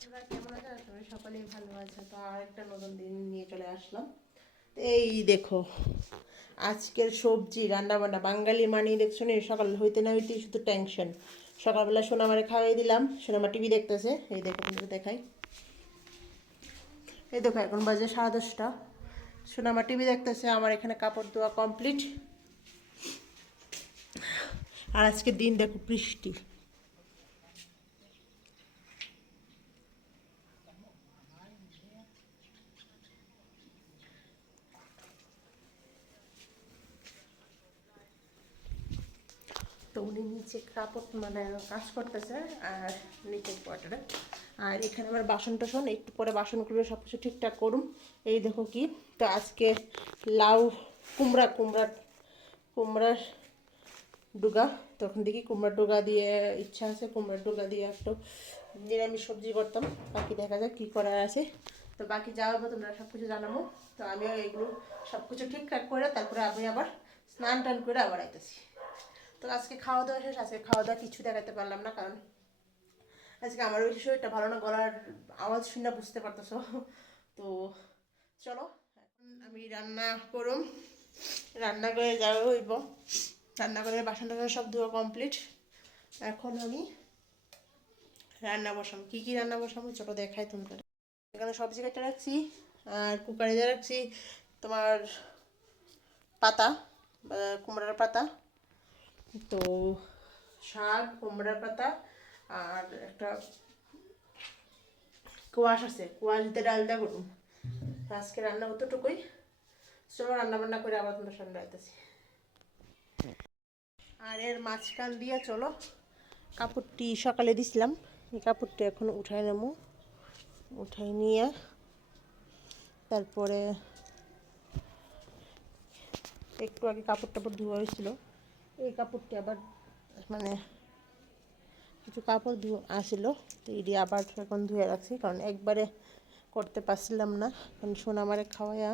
তোমরা কেমন আছো? তোমরা সকলেই ভালো আছো। তো আর একটা নতুন দিন নিয়ে চলে আসলাম। এই দেখো আজকের সবজি রান্না বান্না বাঙালি মানে দেখছো না, সকাল হইতে না হইতেই শুধু টেনশন। সকালবেলা সোনামারে খাওয়াই দিলাম, সোনামা টিভি দেখতেছে। এই দেখো কিন্তু দেখাই, এই দেখো এখন বাজে 10:30। সোনামা টিভি দেখতেছে, আমার এখানে কাপড় ধোয়া কমপ্লিট। আর আজকের দিন দেখো বৃষ্টি। তো উনি নিচে কাপড় মানে কাজ করতেছে আর নিচের কোয়ার্টারে। আর এখানে আমার বাসন টাসন একটু পরে বাসনগুলো সব কিছু ঠিকঠাক করুন। এই দেখো কি, তো আজকে লাউ কুমড়ার ডুগা, তখন দেখি কুমড়ার ডুগা দিয়ে ইচ্ছা আছে, কুমড়ার ডুগা দিয়ে একটু নিরামিষ সবজি করতাম। বাকি দেখা যাক কী করার আছে। তো বাকি যাওয়াবো, তোমরা সব কিছু জানাবো। তো আমিও এগুলো সব কিছু ঠিকঠাক করে তারপরে আমি আবার স্নান টান করে আবার আইতেছি। তো আজকে খাওয়া দাওয়া শেষ। আজকে খাওয়া দাওয়া কিছু দেখাতে পারলাম না, কারণ আজকে আমার বেশি শরীরটা ভালো না, গলার আওয়াজ শুনে বুঝতে পারতেছো। তো চলো এখন আমি রান্না করুম, রান্না করে যাওয়া হইব। রান্না করে বাসন টাসন সব ধোয়া কমপ্লিট। এখন আমি রান্না বসাম, কী কী রান্না বসাবো চলো দেখাই তোমরা। এখানে সবজি কেটে রাখছি আর কুকারে দিয়ে রাখছি তোমার পাতা, কুমড়ার পাতা, তো শাক, কুমড়ার পাতা, আর একটা কোয়াশ আছে, কোয়াশ দিয়ে ডাল দেওয়া করুন। আজকে রান্না অতটুকুই। চলো রান্না বান্না করে আবার তোমার সামনে আইতেছি। আর এর মাঝখান দিয়ে চলো কাপড়টি সকালে দিছিলাম, এই কাপড়টি এখন উঠাই নেবো। উঠাই নিয়ে তারপরে একটু আগে কাপড় টাপড় ধোয়া হয়েছিল, এই কাপড়টি আবার মানে কিছু কাপড় আসিল, তো এটি আবার এখন ধুয়ে রাখছি, কারণ একবারে করতে পারছিলাম না, কারণ সোনামারে খাওয়াইয়া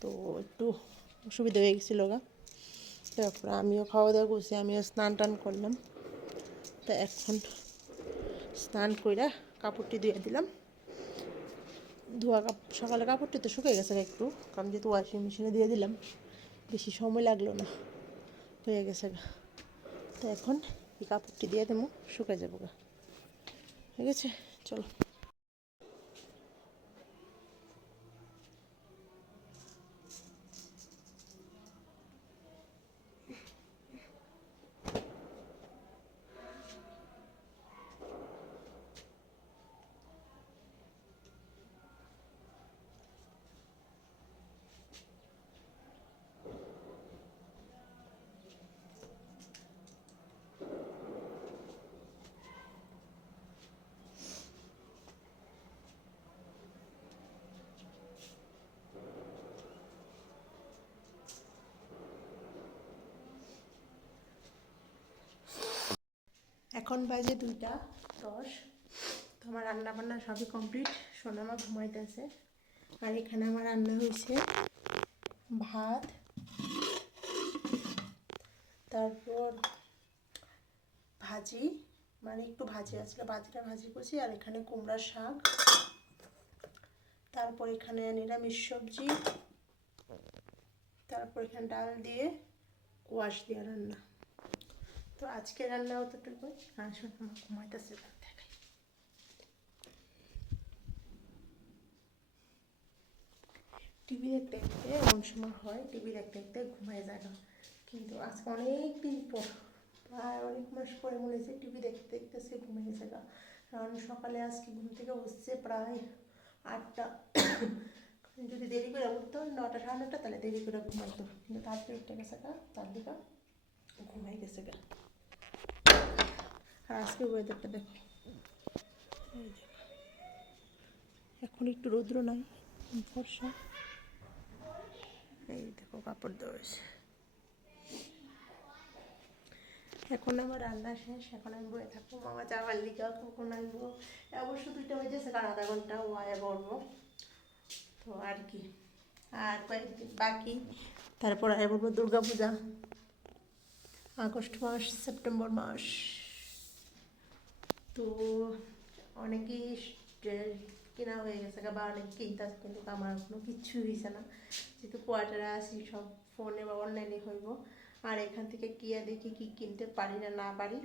তো একটু অসুবিধা হয়ে গেছিলো গা। তারপরে আমিও খাওয়া দাওয়া করছি, আমিও স্নান টান করলাম। তো এখন স্নান কইরা কাপড়টি ধুয়ে দিলাম। ধোয়া সকালে কাপড়টি তো শুকিয়ে গেছে একটু, কারণ যেহেতু ওয়াশিং মেশিনে দিয়ে দিলাম বেশি সময় লাগলো না, হয়ে গেছে গা। তো এখন এই কাপড়টি দিয়ে দেবো, শুকিয়ে যাবো গা। ঠিক আছে চলো। এখন বাজে 2:10। তো আমার রান্না বান্না সবই কমপ্লিট, সোনামা ঘুমাইতেছে। আর এখানে আমার রান্না হয়েছে ভাত, তারপর ভাজি, মানে একটু ভাজি আসলে ভাজিটা ভাজি করছি, আর এখানে কুমড়ার শাক, তারপর এখানে নিরামিষ সবজি, তারপর এখানে ডাল দিয়ে কোয়াশ দিয়ে রান্না। তো আজকে রান্না অতটুকুই। আর সোনামা ঘুমাইতেছে, দেখাই। টিভি দেখতে দেখতে এমন সময় হয়, টিভি দেখতে দেখতে ঘুমায় যায় না, কিন্তু আজকে অনেক দিন পর, প্রায় অনেক মাস পরে মনে হয়েছে টিভি দেখতে দেখতে সে ঘুমিয়ে গেছে গা। কারণ সকালে আজকে ঘুম থেকে উঠছে প্রায় 8টা, যদি দেরি করে উঠতো 9টা 9:30, তাহলে দেরি করে ঘুমাইতো, কিন্তু তাড়াতাড়ি উঠতে গেছে গা, তার দিকে ঘুমাই গেছে গা। আর আজকে ওয়েদারটা দেখো, এই দেখো এখন একটু রৌদ্র নাই, বর্ষা। এই দেখো কাপড় দেওয়া হয়েছে। এখন আমার রান্না শেষ, এখন আমি বয়ে থাকবো মামা যাওয়ার লিগা, কখন আসবো। অবশ্য 2টা বেজেছে, কারণ আধা ঘন্টা ওয়াই করবো। তো আর কি, আর কয়েকদিন বাকি, তারপর আয় বলবো দুর্গা পূজা, আগস্ট মাস, সেপ্টেম্বর মাস। তো অনেকেই কেনা হয়ে গেছে বা অনেক কিনতেছে, কিন্তু আমার কোনো কিচ্ছু হয়েছে না, যেহেতু কোয়ার্টারে আসি সব ফোনে বা অনলাইনে হইব। আর এখান থেকে কিয়া দেখি কি কিনতে পারি না না পারি।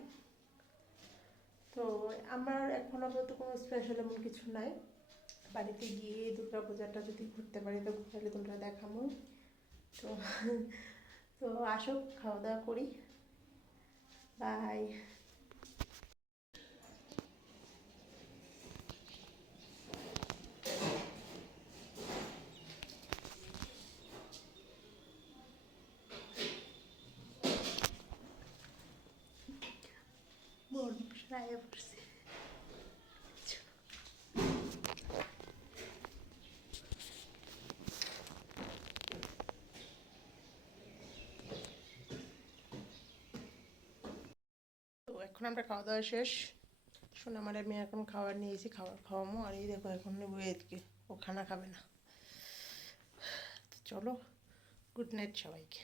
তো আমার এখন আপাতত কোনো স্পেশাল এমন কিছু নাই। বাড়িতে গিয়ে দুর্গা পূজাটা যদি ঘুরতে পারি তো ঘুরলে তোমরা দেখাবো। তো তো আসো, খাওয়া দাওয়া করি, বাই। মন সারাইয়া পড়ছে। তো এখন আমরা খাওয়া দাওয়া শেষ, শোন আমার আমি এখন খাবার নিয়েছি, খাবার খাওয়ামো। আর এই দেখো এখন নেবো এদিকে, ও খানা খাবে না। তো চলো, গুড নাইট সবাইকে।